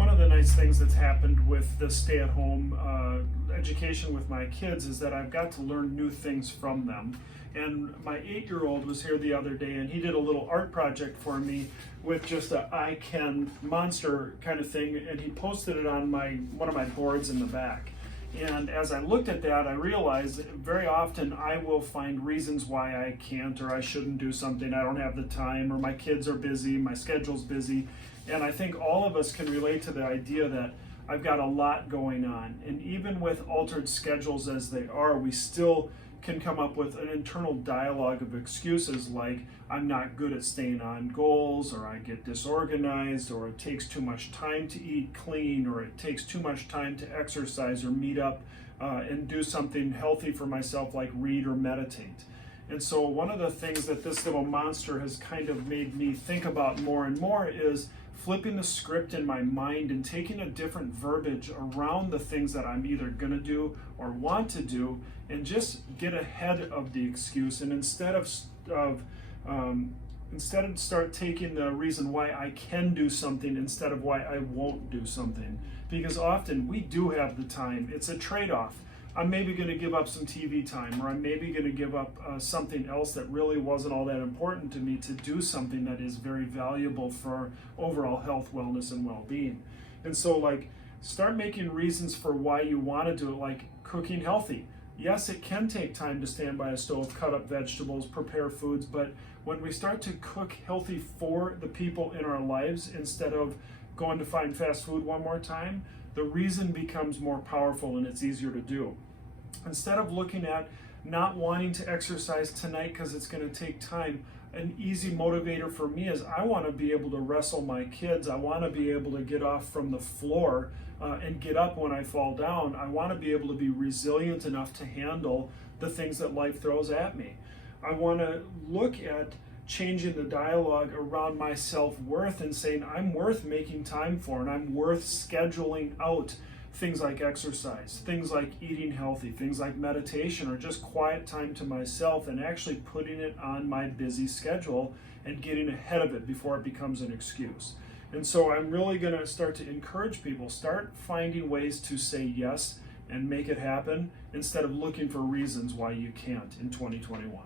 One of the nice things that's happened with the stay-at-home education with my kids is that I've got to learn new things from them. And my 8-year-old was here the other day, and he did a little art project for me with just a I can monster kind of thing, and he posted it on one of my boards in the back. And as I looked at that, I realized that very often I will find reasons why I can't or I shouldn't do something. I don't have the time, or my kids are busy, my schedule's busy. And I think all of us can relate to the idea that I've got a lot going on. And even with altered schedules as they are, we still can come up with an internal dialogue of excuses like I'm not good at staying on goals, or I get disorganized, or it takes too much time to eat clean, or it takes too much time to exercise or meet up and do something healthy for myself like read or meditate. And so one of the things that this little monster has kind of made me think about more and more is flipping the script in my mind and taking a different verbiage around the things that I'm either going to do or want to do, and just get ahead of the excuse, and instead start taking the reason why I can do something instead of why I won't do something. Because often we do have the time. It's a trade-off. I'm maybe going to give up some TV time, or I'm maybe going to give up something else that really wasn't all that important to me to do something that is very valuable for overall health, wellness, and well-being. And so start making reasons for why you want to do it, like cooking healthy. Yes, it can take time to stand by a stove, cut up vegetables, prepare foods, but when we start to cook healthy for the people in our lives instead of going to find fast food one more time, the reason becomes more powerful and it's easier to do. Instead of looking at not wanting to exercise tonight because it's going to take time, an easy motivator for me is I want to be able to wrestle my kids. I want to be able to get off from the floor and get up when I fall down. I want to be able to be resilient enough to handle the things that life throws at me. I want to look at changing the dialogue around my self-worth and saying I'm worth making time for, and I'm worth scheduling out things like exercise, things like eating healthy, things like meditation, or just quiet time to myself, and actually putting it on my busy schedule and getting ahead of it before it becomes an excuse. And so I'm really going to start to encourage people, start finding ways to say yes and make it happen instead of looking for reasons why you can't in 2021.